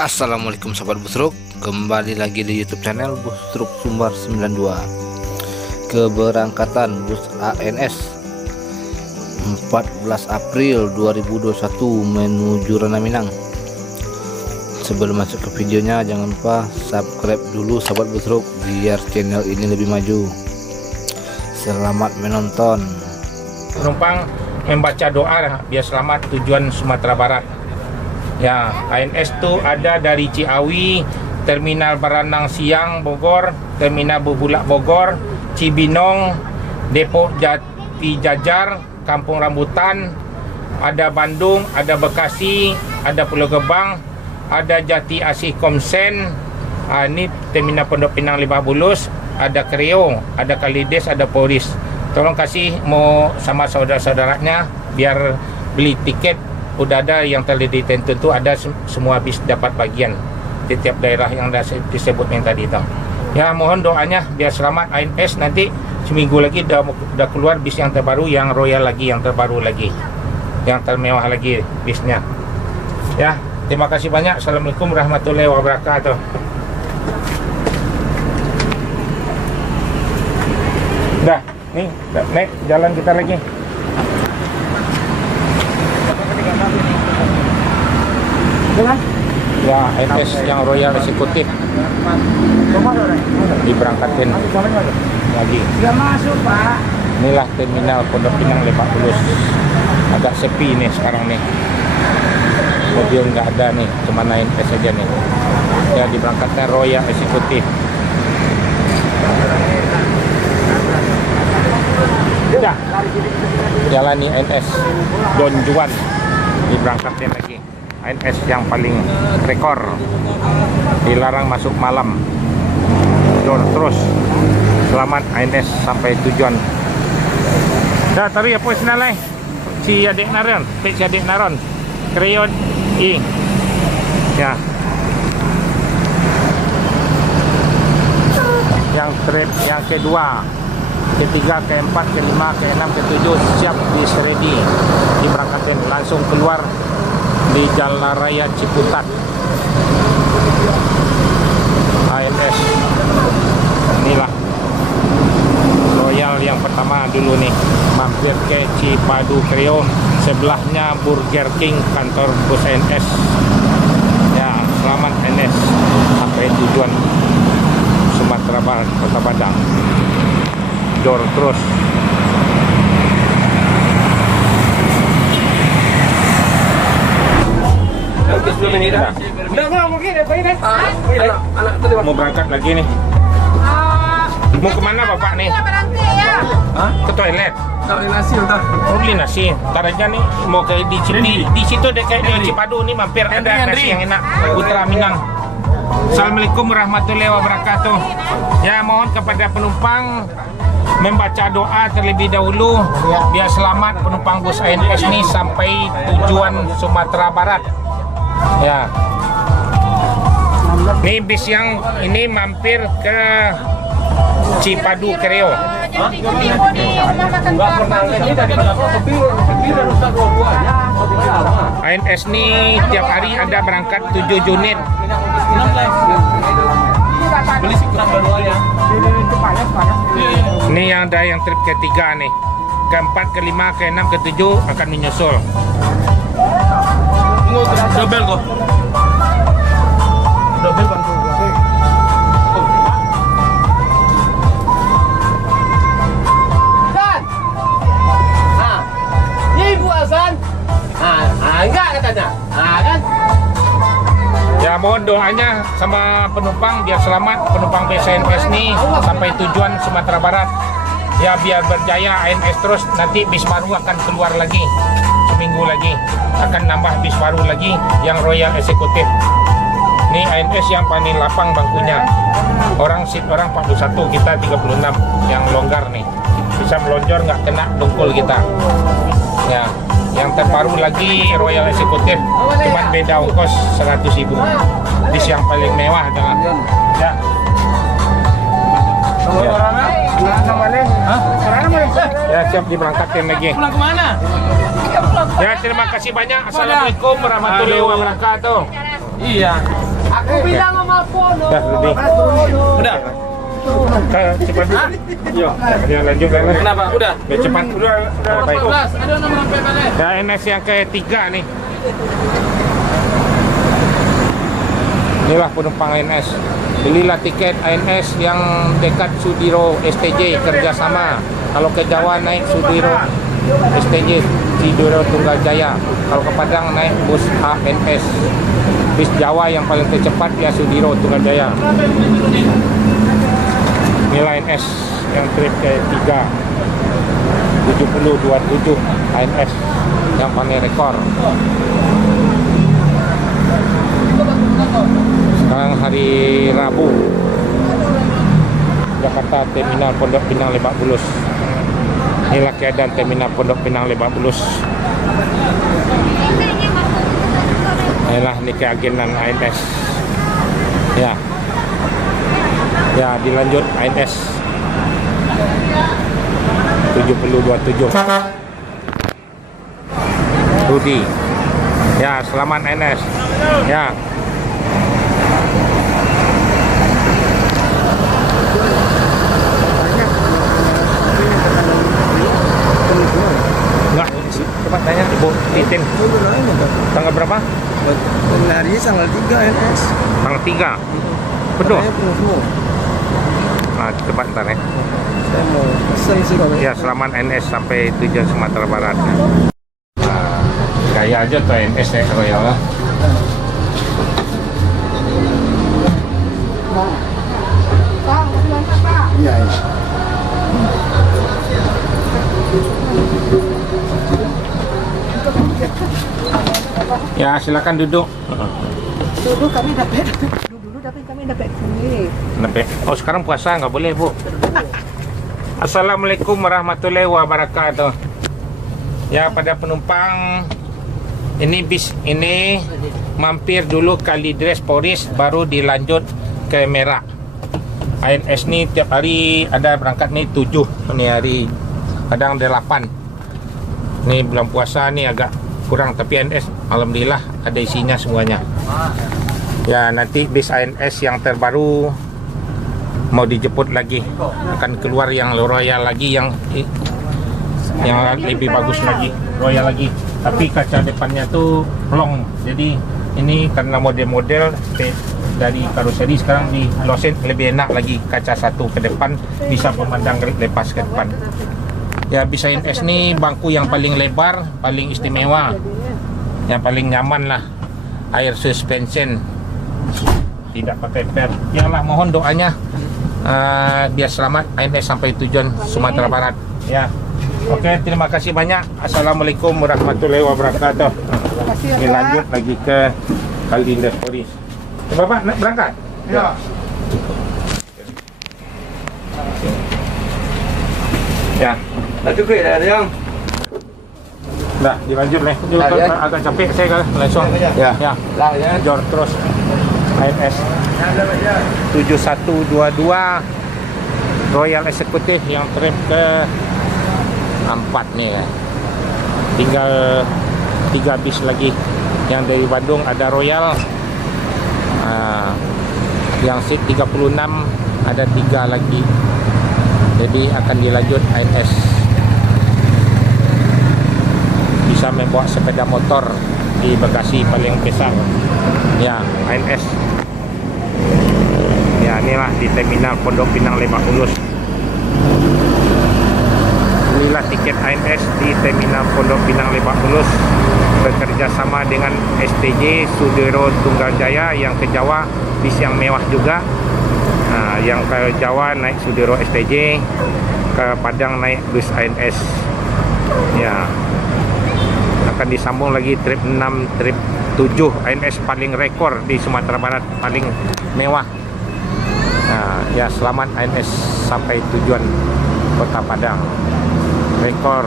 Assalamualaikum sahabat Busruk, kembali lagi di YouTube channel Busruk Sumbar 92. Keberangkatan bus ANS 14 April 2021 menuju Ranah Minang. Sebelum masuk ke videonya, jangan lupa subscribe dulu sahabat Busruk biar channel ini lebih maju. Selamat menonton. Penumpang membaca doa biar selamat tujuan Sumatera Barat. Ya, ANS itu ada dari Ciawi, Terminal Baranang Siang Bogor, Terminal Bubulak Bogor, Cibinong, Depok Jati Jajar, Kampung Rambutan, ada Bandung, ada Bekasi, ada Pulau Gebang, ada Jati Asih Komsen, ini Terminal Pondok Pinang Lebah Bulus, ada Kreo, ada Kalides, ada Polis. Tolong kasih mau sama saudara-saudaranya biar beli tiket. Udah ada yang telah ditentu, ada semua bis dapat bagian di tiap daerah yang disebut yang tadi itu. Ya, mohon doanya biar selamat ANS. Nanti seminggu lagi udah keluar bis yang terbaru, yang royal lagi, yang terbaru lagi, yang termewah lagi bisnya. Ya, terima kasih banyak. Assalamualaikum warahmatullahi wabarakatuh. Dah, nih naik jalan kita lagi. Ya, ANS yang Royal Eksekutif diberangkatin lagi. Inilah Terminal Pondok Pinang Lebak Bulus. Agak sepi nih sekarang nih. Mobil nggak ada nih, cuma ANS saja nih. Ya, diberangkatkan Royal Eksekutif. Udah jalani ANS Don Juan diberangkatin lagi. ANS yang paling rekor, dilarang masuk malam, door terus. Selamat ANS sampai tujuan. Dah taruh ya pois nalai si adik naron, si adik naron kreyon i ya. Yang trip yang kedua, ketiga, keempat, kelima, keenam, ketujuh siap ready diberangkatin langsung keluar di Jalan Raya Ciputat. ANS inilah Royal yang pertama dulu nih, mampir ke Cipadu Kreo, sebelahnya Burger King, kantor bus ANS. Ya, selamat ANS sampai tujuan Sumatera Barat, Kota Padang. Door terus. Mau berangkat lagi nih. Mau kemana bapak nih? Ke toilet. Oh, beli nasi. Ntar aja nih mau ke di situ deh kayak di Cipadu nih, mampir ada nasi yang enak. Putra Minang. Assalamualaikum warahmatullahi wabarakatuh. Ya, mohon kepada penumpang membaca doa terlebih dahulu biar selamat penumpang bus ANS ini sampai tujuan Sumatera Barat. Ya, ini bis yang ini mampir ke Cipadu Kreo. ANS ini tiap hari ada berangkat 7 unit. Ini yang ada yang trip ketiga nih, keempat, kelima, keenam, ketujuh akan menyusul. Dobel kok. Dobel bantu. San. Ah. Ini Ibu Hasan. Enggak katanya. Kan. Ya, mohon doanya sama penumpang biar selamat penumpang bus ANS nih sampai tujuan Sumatera Barat. Ya, biar berjaya ANS terus, nanti bis baru akan keluar lagi. Seminggu lagi akan nambah bis baru lagi yang Royal Eksekutif. Ini ANS yang paling lapang bangkunya. Seat orang 41, kita 36 yang longgar nih. Bisa melonjor nggak kena dengkul kita. Ya, yang terbaru lagi Royal Eksekutif, cuman beda ongkos 100.000. Bis yang paling mewah dengan ya. Ya. Ya, siap diberangkatkan lagi. Pulang kemana? Ya, terima kasih banyak. Assalamualaikum warahmatullahi wabarakatuh. Iya. Aku bilang sama Pono. Ya, lebih. Udah. Cepat. Yo, ya lanjut kan. Kenapa? Udah. Biar cepat. Udah baik. 14. Ada nomor PPL. Ya, NS yang ketiga nih. Inilah penumpang ANS. Belilah tiket ANS yang dekat Sudiro STJ kerjasama. Kalau ke Jawa naik Sudiro STJ Sudiro Tunggal Jaya. Kalau ke Padang naik bus ANS. Bis Jawa yang paling tercepat ya Sudiro Tunggal Jaya. Inilah ANS yang trip ketiga 7027 ANS yang paling rekor. Sekarang hari Rabu, Jakarta Terminal Pondok Pinang Lebak Bulus. Inilah keadaan Terminal Pondok Pinang Lebak Bulus. Inilah ini keagenan ANS. Ya, ya dilanjut ANS 7027 Rudi. Ya, selamat ANS. Ya. Enggak, coba tanya Ibu Titin. Tanggal berapa? Hari ini tanggal 3 NS. Tanggal 3. Betul. Saya penuh. Nah, coba ntar ya. Saya mau pesan sih kalau Ya, selamat NS sampai tujuan Sumatera Barat. Nah, gaya aja tuh NS ya Royal. iya. Ya, silakan duduk. Dulu kami dapat dulu tapi kami dapat kulit. Oh, sekarang puasa nggak boleh, Bu. Assalamualaikum warahmatullahi wabarakatuh. Ya, pada penumpang ini bis ini mampir dulu Kalidres Poris baru dilanjut ke Merak. ANS nih tiap hari ada berangkat nih 7 nih hari, kadang 8. Nih bulan puasa nih agak kurang, tapi ANS alhamdulillah ada isinya semuanya. Ya, nanti bis ANS yang terbaru mau dijemput lagi, akan keluar yang Royal lagi, yang lebih bagus lagi, Royal lagi. Tapi kaca depannya tuh long, jadi ini karena model-model dari karoseri sekarang di losen lebih enak lagi, kaca satu ke depan bisa memandang lepas ke depan. Ya, bis ANS ini bangku yang paling lebar, paling istimewa, yang paling nyaman lah, air suspension, tidak pakai per. Yalah, mohon doanya biar selamat ANS sampai tujuan Sumatera Barat. Ya, oke, terima kasih banyak. Assalamualaikum warahmatullahi wabarakatuh. Ini lanjut lagi ke Kalidres Poris. Bapak nak berangkat? Ya. Ya. Itu ke dah yang. Dah, dilanjut nih. Agak capek saya kan langsung. Ya. Ya. Lah ya. Jor terus ANS 7122 Royal Executive yang trip ke 4 nih ya. Tinggal 3 bis lagi. Yang dari Bandung ada Royal, yang seat 36 ada 3 lagi. Jadi akan dilanjut ANS. Bisa membawa sepeda motor di bagasi paling besar. Ya, ANS. Ya, inilah di Terminal Pondok Pinang Lebak Bulus. Inilah tiket ANS di Terminal Pondok Pinang Lebak Bulus bekerja sama dengan STJ Sudiro Tunggal Jaya. Yang ke Jawa bis yang mewah juga. Nah, yang ke Jawa naik Sudiro STJ, ke Padang naik bus ANS. Ya, akan disambung lagi trip 6, trip 7 ANS paling rekor di Sumatera Barat, paling mewah. Nah, ya, selamat ANS sampai tujuan Kota Padang. Rekor.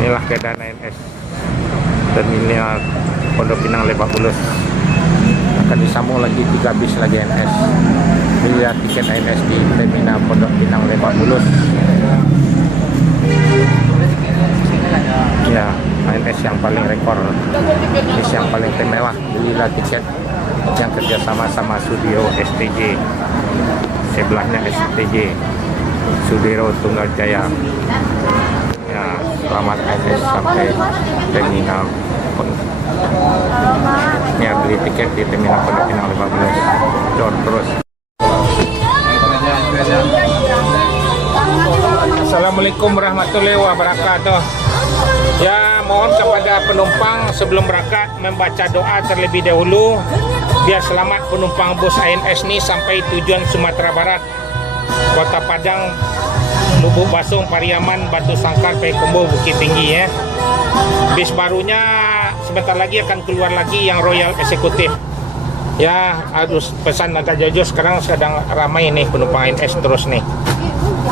Inilah keadaan ANS Terminal Pondok Pinang Lebak Bulus. Akan disambung lagi 3 bis lagi ANS. belilah tiket ANS di Terminal Pondok Pinang Lebak Bulus. Ya, ANS yang paling rekor, bis yang paling termewah. Belilah tiket yang kerjasama sama Studio STJ, sebelahnya STJ Sudiro Tunggal Jaya. Ya, selamat ANS sampai Terminal ya, beli tiket di Terminal Pondok Pinang Lebak Bulus. Jor terus. Assalamualaikum warahmatullahi wabarakatuh. Ya, mohon kepada penumpang sebelum berangkat membaca doa terlebih dahulu biar selamat penumpang bus ANS ini sampai tujuan Sumatera Barat, Kota Padang, Lubuk Basung, Pariaman, Batu Sangkar, Payakumbuh, Bukit Tinggi ya. Bis barunya sebentar lagi akan keluar lagi yang Royal Executive. Ya, harus pesan Nata Jojo, sekarang sedang ramai nih penumpang ANS terus nih.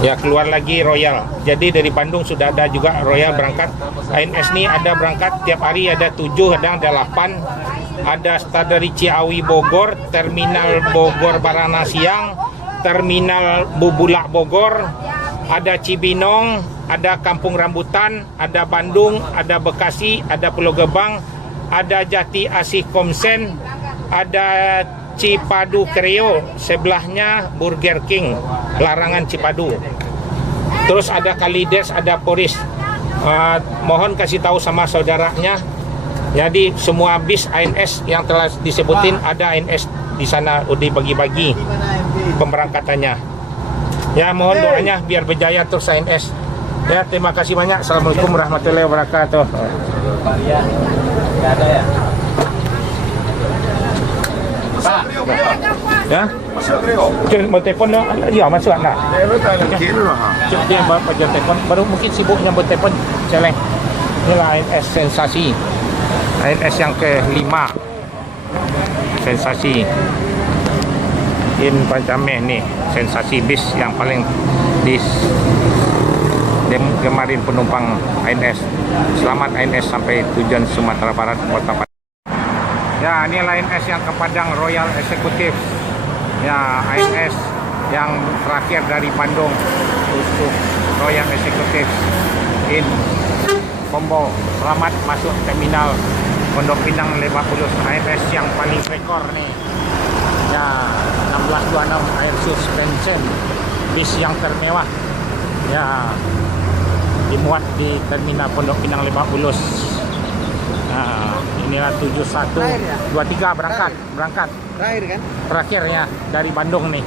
Ya, keluar lagi Royal. Jadi dari Bandung sudah ada juga Royal berangkat. ANS ini ada berangkat tiap hari, ada 7, ada 8. Ada start dari Ciawi Bogor, Terminal Bogor Barana Siang, Terminal Bubulak Bogor, ada Cibinong, ada Kampung Rambutan, ada Bandung, ada Bekasi, ada Pulau Gebang, ada Jati Asih Komsen, ada Cipadu Kreo, sebelahnya Burger King, Larangan Cipadu. Terus ada Kalides, ada Poris. Mohon kasih tahu sama saudaranya. Jadi semua bis ANS yang telah disebutin ada ANS di sana udah bagi-bagi pemberangkatannya. Ya, mohon doanya biar berjaya terus ANS. Ya, terima kasih banyak. Assalamualaikum warahmatullahi wabarakatuh. Ya, mau telepon dah, dia masuk nak. Dia bawa telepon, baru mungkin sibuk nyambut telepon. Celeng. Inilah ANS sensasi, ANS yang ke-5, sensasi. In Pancameh nih, sensasi bis yang paling digemarin penumpang ANS. Selamat ANS sampai tujuan Sumatera Barat, Kota Padang. Ya, ini ANS yang ke Padang, Royal Executive. Ya, ANS yang terakhir dari Bandung untuk Royal Executive in Combo. Selamat masuk Terminal Pondok Pinang Lebak Bulus. ANS yang paling rekor nih. Ya, 1626 air suspension, bis yang termewah. Ya, dimuat di Terminal Pondok Pinang Lebak Bulus. Nah, inilah 7123 berangkat. Terakhir kan? Terakhir ya dari Bandung nih.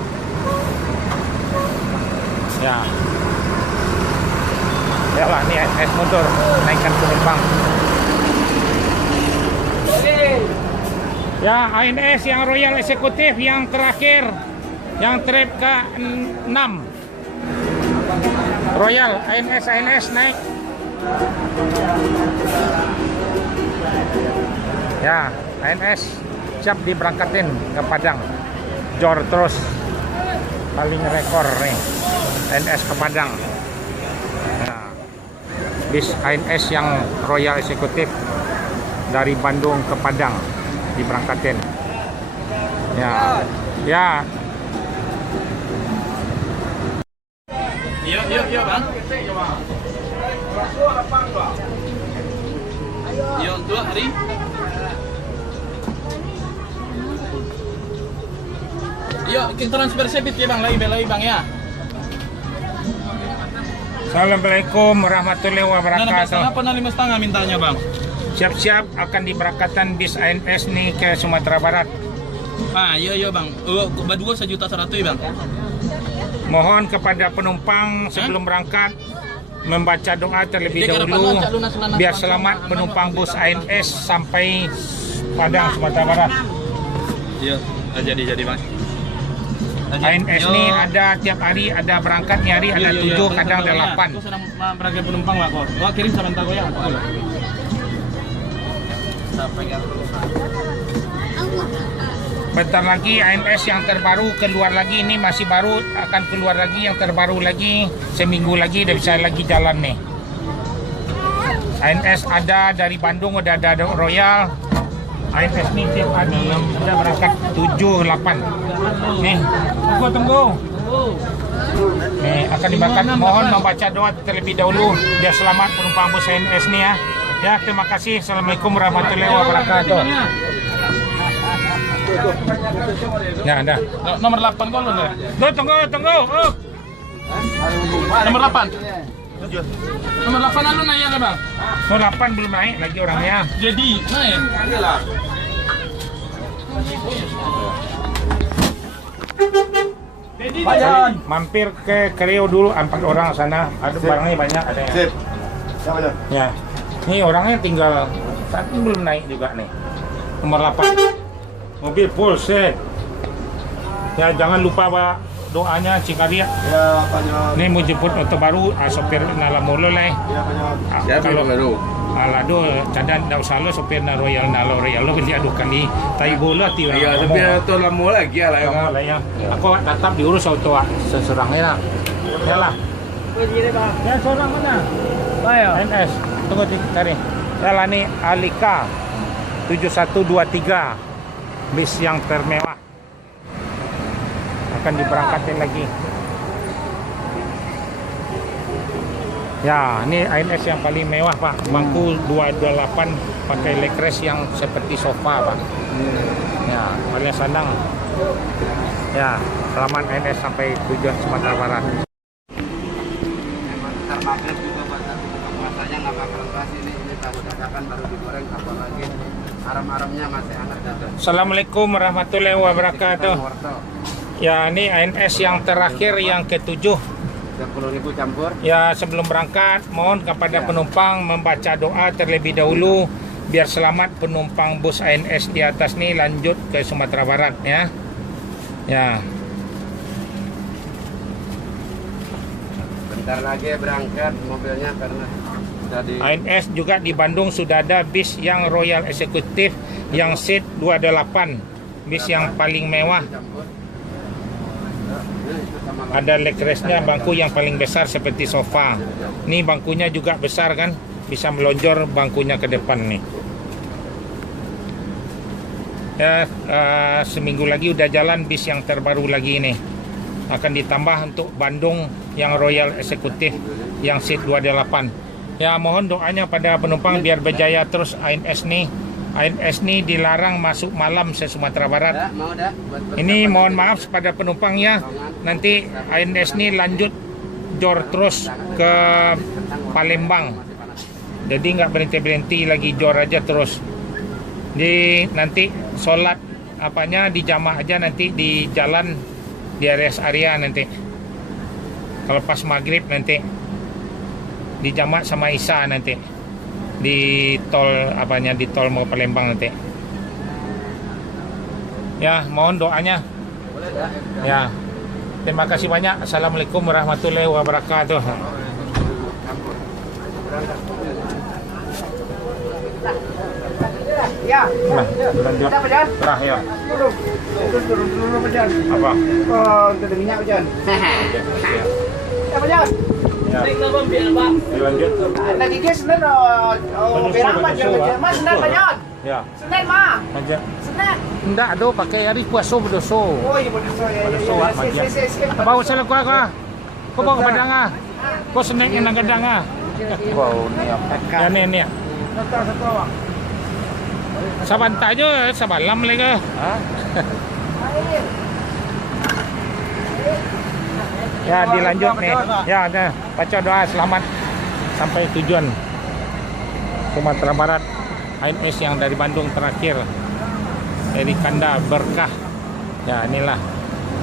Ya. Ya lah, nih ANS mundur naikkan penumpang. Ya, ANS yang Royal Executive yang terakhir, yang trip ke-6. Royal ANS naik. Ya, ANS siap diberangkatin ke Padang. Jor terus, paling rekor nih ANS ke Padang. Nah, bis ANS yang Royal Executive dari Bandung ke Padang diberangkatin. Ya, ya. Yuk bang. Yuk dua hari. Yuk kita transfer sebit ya bang, lagi bang ya. Assalamualaikum warahmatullahi wabarakatuh. Apa 5,5 mintanya bang? Siap-siap akan diberangkatkan bis ANS nih ke Sumatera Barat. Iya bang. Berdua 1.100.000 ya bang. Mohon kepada penumpang sebelum berangkat membaca doa terlebih dahulu biar selamat menumpang bus ANS sampai Padang, Sumatera Barat. Iya, jadi bang. ANS ini ada tiap hari, ada berangkat hari ada 7, kadang ada 8. Aku sedang berangkat penumpang pak. Wah, kirim sebentar ya. Bentar lagi ANS yang terbaru keluar lagi, ini masih baru, akan keluar lagi yang terbaru lagi, seminggu lagi udah bisa lagi jalan nih. ANS ada dari Bandung udah ada Royal, INS nih tiap hari sudah berangkat 7-8. Nih, tunggu. Nih akan diberangkat. Mohon membaca doa terlebih dahulu biar selamat penumpang bus INS nih ya. Ya, terima kasih. Assalamualaikum warahmatullahi wabarakatuh. Ya, ada. Nomor 8 kau lu nih. Tunggu. Oh. Nomor 8. Nomor 8 lu naik ya, Bang? Nomor 8 belum naik lagi orangnya. Jadi, naik. Mampir ke Kreo dulu 4 orang sana. Ada barangnya banyak ada ya. Sip. Siapa aja? Ya. Ini orangnya tinggal saat ini belum naik juga nih. Nomor 8. Mobil full set. Ya jangan lupa Pak doanya Cikaria. Ya, Pak. Ini mau jemput auto baru, sopir nala mulu lah. Ya, Pak. Ah, kalau baru. Alado cadan dah usah lo sopir na Royal lo kerja aduh kali tai bola ti orang. Iya, tapi auto lama lagi lah ya. Lah ya. Aku tetap diurus auto seserangnya lah. Ya lah. Ya seorang mana? Bayo. NS. Tunggu cari. Ya lah nih Alika 7123 bis yang termewah akan diberangkatkan lagi. Ya, ini INS yang paling mewah Pak. Bangku 228 pakai legress yang seperti sofa Pak. Ya, paling sandang. Ya, selamat INS sampai tujuan Sumatera Barat. Ntar maghrib juga pada buka puasanya nggak bakal basi ini tahu dadakan baru digoreng apalagi aram-aramnya masih hangat juga. Assalamualaikum warahmatullahi wabarakatuh. Wortel Ya, ini INS yang terakhir yang ke-7. 10.000 campur. Ya, sebelum berangkat mohon kepada penumpang membaca doa terlebih dahulu biar selamat penumpang bus INS di atas nih lanjut ke Sumatera Barat ya. Ya. Bentar lagi berangkat mobilnya karena sudah di INS juga di Bandung sudah ada bis yang Royal Executive yang seat 28, bis yang paling mewah. campur. Ada legressnya, bangku yang paling besar seperti sofa. Ini bangkunya juga besar kan, bisa melonjor bangkunya ke depan nih. Ya, seminggu lagi udah jalan bis yang terbaru lagi nih. Akan ditambah untuk Bandung yang Royal Executive yang seat 28. Ya, mohon doanya pada penumpang biar berjaya terus INS nih. INS nih dilarang masuk malam se Sumatera Barat. Dah, mau dah buat Ini mohon maaf pada penumpang ya. Nanti INS ini lanjut jor terus ke Palembang. Jadi nggak berhenti lagi jor aja terus. Nanti sholat apanya di jamaah aja nanti di jalan di rest area nanti. Kalau pas maghrib nanti di jamaah sama Isya nanti di tol apanya di tol mau Palembang nanti. Ya mohon doanya. Ya. Terima kasih banyak. Assalamualaikum warahmatullahi wabarakatuh. Ya. Nah, lanjut. Apa Jan? Nah, ya. Turun apa Jan? Apa? Oh, kita minyak Jan. Ya. Apa Jan? Ya. Lanjut. Lagi dia Senin berapa Jan? Mas Senin Pak Jan? Ya. Senin mah. Lanjut. Senin. Enggak do pakai hari puasa berdoso. Oh iya betul ya. Berdoso aja. Bawa saya kau ah. Kau bawa badang ah. Kau seneng yang gadang ah. Wow, ni apa? Ya ni. Satu awak. Sabanta aja, sabalam lagi. Ha? Ya, dilanjut nih. Ya, ada baca doa selamat sampai tujuan Sumatera Barat. INS yang dari Bandung terakhir. Dari Kanda Berkah. Ya, inilah.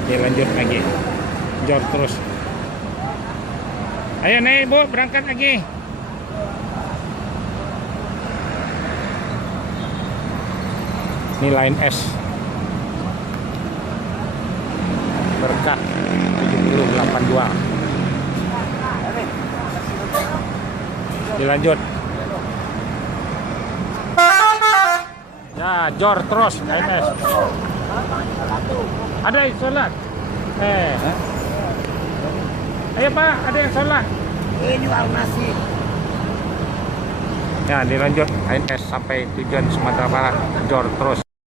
Dilanjut lagi. Jor terus. Ayo nih, Bu, berangkat lagi. Ini Line S Berkah 7082. Dilanjut. Ya, jor terus NS. Ada yang sholat? Ayo Pak, ada yang sholat? Ini jual nasi. Ya, dilanjut ANS sampai tujuan Sumatera Barat, jor terus.